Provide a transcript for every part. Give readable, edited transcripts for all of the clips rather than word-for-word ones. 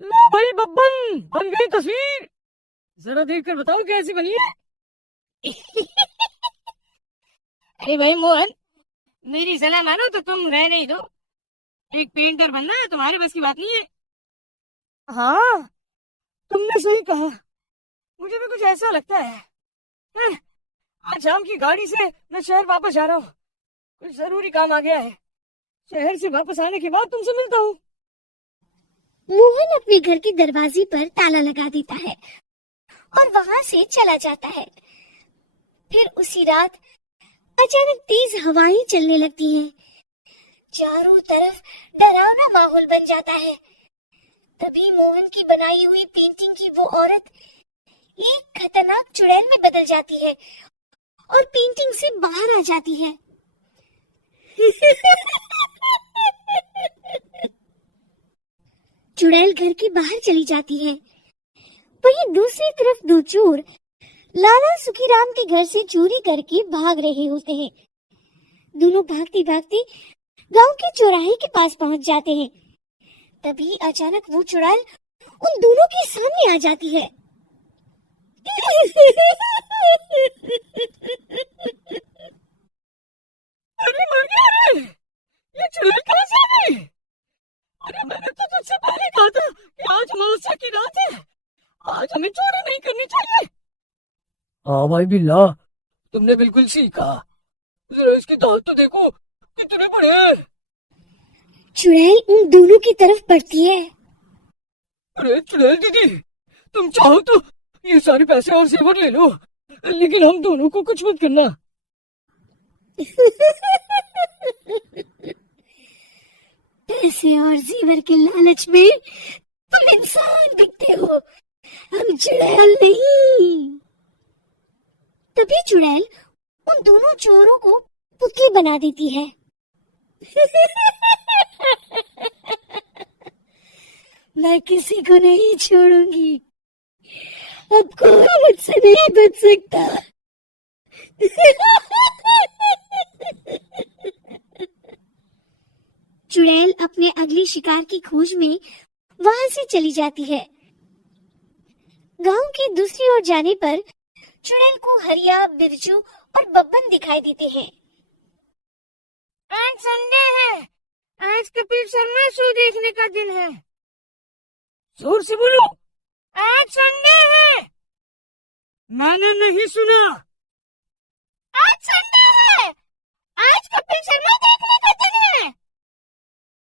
लो भाई बब्बन, बन गई तस्वीर। जरा देख कर बताओ कैसी बनी है। अरे भाई मोहन, मेरी सलाह मानो तो तुम रहने ही दो। एक पेंटर बनना है तुम्हारे बस की बात नहीं है। हाँ, तुमने सही कहा। मुझे भी कुछ ऐसा लगता है। हैं, आज शाम की गाड़ी से मैं शहर वापस जा रहा हूँ। कुछ जरूरी काम आ गया है। शहर से वापस आने के बाद तुमसे मिलता हूँ। मोहन अपने घर के दरवाजे पर ताला लगा देता है और वहां से चला जाता है। फिर उसी रात अचानक तेज हवाएं चलने लगती हैं। चारों तरफ डरावना माहौल बन जाता है। तभी मोहन की बनाई हुई पेंटिंग की वो औरत एक खतरनाक चुड़ैल में बदल जाती है और पेंटिंग से बाहर आ जाती है। चुड़ैल घर के बाहर चली जाती है। वहीं दूसरी तरफ दो चोर लाला सुखीराम के घर से चोरी करके भाग रहे होते हैं। दोनों भागते भागते गांव के चौराहे के पास पहुंच जाते हैं। तभी अचानक वो चुड़ैल उन दोनों के सामने आ जाती है। अरे मर गया रे! ये चुड़ैल कहाँ से आ गई? अरे मैंने तो तुझसे पहले कहा था कि आज अमावस्या की रात है। आज हमें चोरी नहीं करनी चाहिए। हाँ भाई बिल्ला, तुमने बिल्कुल सही कहा। जरा इसके दांत तो देखो, कितने बड़े हैं। चुड़ैल उन दोनों की तरफ बढ़ती है। अरे चुड़ैल दीदी, तुम चाहो तो ये सारे पैसे और जेवर ले लो, लेकिन हम दोनों को कुछ मत करना। पैसे और जेवर के लालच में तुम इंसान दिखते हो, हम चुड़ैल नहीं। तभी चुड़ैल उन दोनों चोरों को पुतले बना देती है। मैं किसी को नहीं छोड़ूंगी। अब कोई मुझसे नहीं बच सकता। चुड़ैल अपने अगली शिकार की खोज में वहां से चली जाती है। गांव की दूसरी ओर जाने पर चुड़ैल को हरिया, बिरजू और बब्बन दिखाई देते हैं। आज संडे है। आज कपिल शर्मा शो देखने का दिन है। जोर से बोलो, आज संडे है। मैंने नहीं सुना। आज संडे है। आज कपिल शर्मा देखने का दिन है।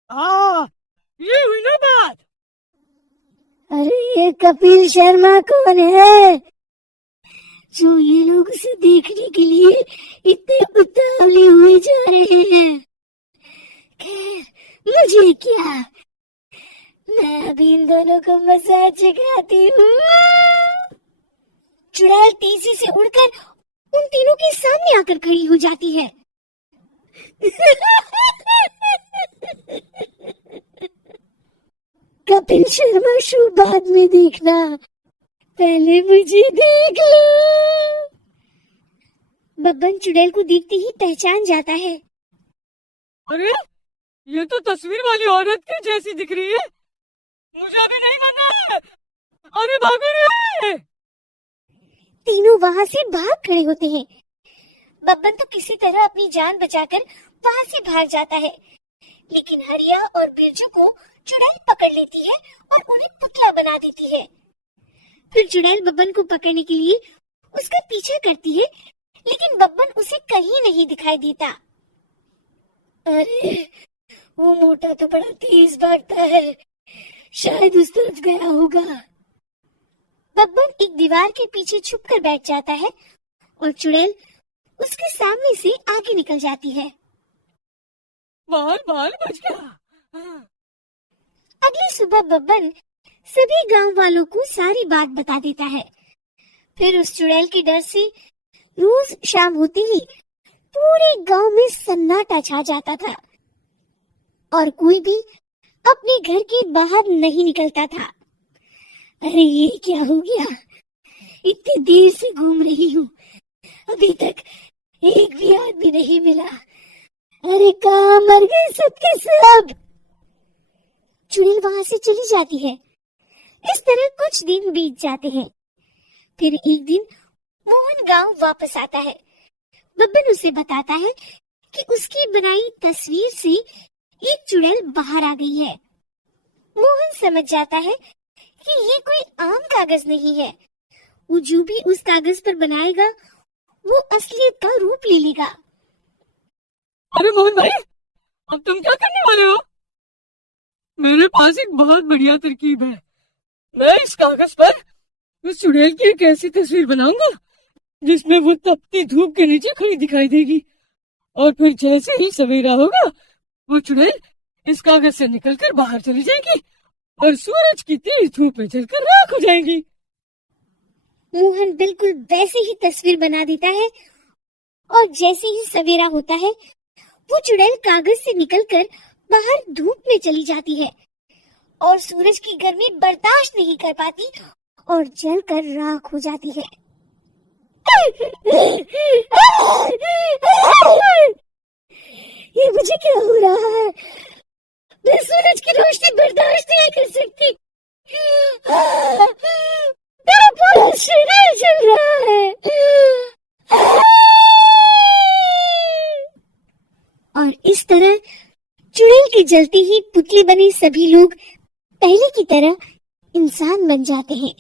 हाँ, ये हुई ना बात। अरे ये कपिल शर्मा कौन है जो ये लोग उसे देखने के लिए इतने उतावले हुए जा रहे हैं? खैर, मुझे क्या, मैं अभी इन दोनों को मसाज सिखाती हूँ। चुड़ैल तेजी से उड़कर उन तीनों के सामने आकर खड़ी हो जाती है। कपिल शर्मा शो बाद में देखना, पहले मुझे देख लो। बब्बन चुड़ैल को देखते ही पहचान जाता है। अरे ये तो तस्वीर वाली औरत की जैसी दिख रही है। मुझे अभी नहीं मरना है। अरे भागो रे! तीनों वहां से भाग खड़े होते हैं। बब्बन तो किसी तरह अपनी जान बचाकर वहां से भाग जाता है, लेकिन हरिया और बिरजू को चुड़ैल पकड़ लेती है और उन्हें पुतला बना देती है। फिर चुड़ैल बब्बन को पकड़ने के लिए उसका पीछा करती है, लेकिन बब्बन उसे कहीं नहीं दिखाई देता। अरे वो मोटा तो बड़ा तेज भागता है, शायद उस तरफ गया होगा। बब्बन एक दीवार के पीछे छुपकर बैठ जाता है और चुड़ैल उसके सामने से आगे निकल जाती है। बाल बाल बच गया। अगली सुबह बब्बन सभी गांव वालों को सारी बात बता देता है। फिर उस चुड़ैल के डर से रोज शाम होते ही पूरे गांव में सन्नाटा छा जाता था और कोई भी अपने घर के बाहर नहीं निकलता था। अरे ये क्या हो गया, इतनी देर से घूम रही हूँ, अभी तक एक भी आदमी नहीं मिला। अरे कहाँ मर गए सबके सब। चुड़ैल वहां से चली जाती है इस तरह कुछ दिन बीत जाते हैं। फिर एक दिन मोहन गांव वापस आता है। बब्बन उसे बताता है कि उसकी बनाई तस्वीर से एक चुड़ैल बाहर आ गई है। मोहन समझ जाता है कि ये कोई आम कागज नहीं है। वो जो भी उस कागज पर बनाएगा वो असलियत का रूप ले लेगा। अरे मोहन भाई, अब तुम क्या करने वाले हो? मेरे पास एक बहुत बढ़िया तरकीब है। मैं इस कागज पर उस चुड़ैल की एक ऐसी तस्वीर बनाऊंगा जिसमें वो तपती धूप के नीचे खड़ी दिखाई देगी, और फिर जैसे ही सवेरा होगा वो चुड़ैल इस कागज से निकलकर बाहर चली जाएगी और सूरज की तेज धूप में जलकर राख हो जाएगी। मोहन बिल्कुल वैसे ही तस्वीर बना देता है और जैसे ही सवेरा होता है वो चुड़ैल कागज से निकलकर बाहर धूप में चली जाती है और सूरज की गर्मी बर्दाश्त नहीं कर पाती और जलकर राख हो जाती है। ये मुझे क्या हो रहा है? मैं सूरज की रोशनी बर्दाश्त नहीं कर सकती। मेरा पूरा शरीर जल रहा है। और इस तरह चुड़ैल की जलती ही पुतली बने सभी लोग पहले की तरह इंसान बन जाते हैं।